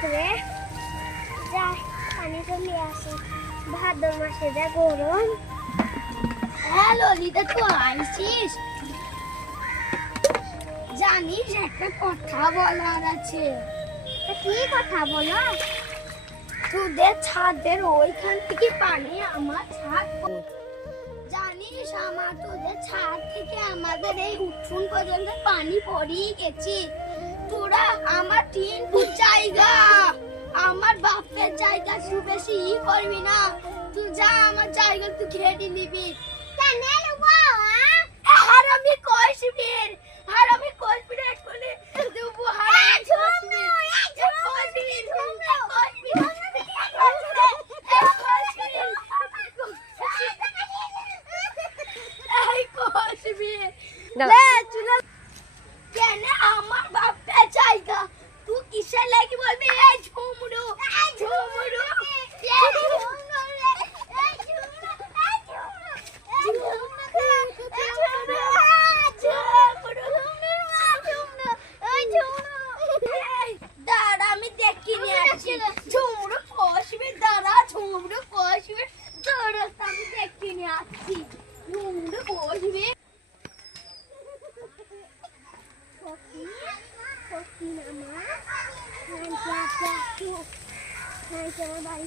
বাপরে যাই পানি চলে আসি ভাদ্র মাসে যা গরম। হ্যাঁ ললিতা, তুই আইসিস? জানিস একটা কথা বলার আছে। কি কথা বলো? তোদের ছাদের ওইখান থেকে পানি আমার ছাদ, জানিস আমার তোদের ছাদ থেকে আমাদের এই উঠোন পর্যন্ত পানি পড়েই গেছে। তোরা আমার 3 ফুট জায়গা, আমার বাপের জায়গা, তুই বেশি করবি না। তুই যা আমার জায়গা তুই ঘেটে নিবি। কেন হারামি কইছিস, হারামি কইছিস এক্ষুনি দেবো। হারামি কেন আমার বাপের জায়গা তুই কিসের লাগি বলবি? এই ঝুমরু ঝুমরু দাঁড়া, আমি দেখিনি আছি। ঝুমরু কষবে, দাঁড়া ঝুমরু কষবে, দাঁড়া আমি দেখিনি আছি। ঝুমরু কষবে। বাড়ি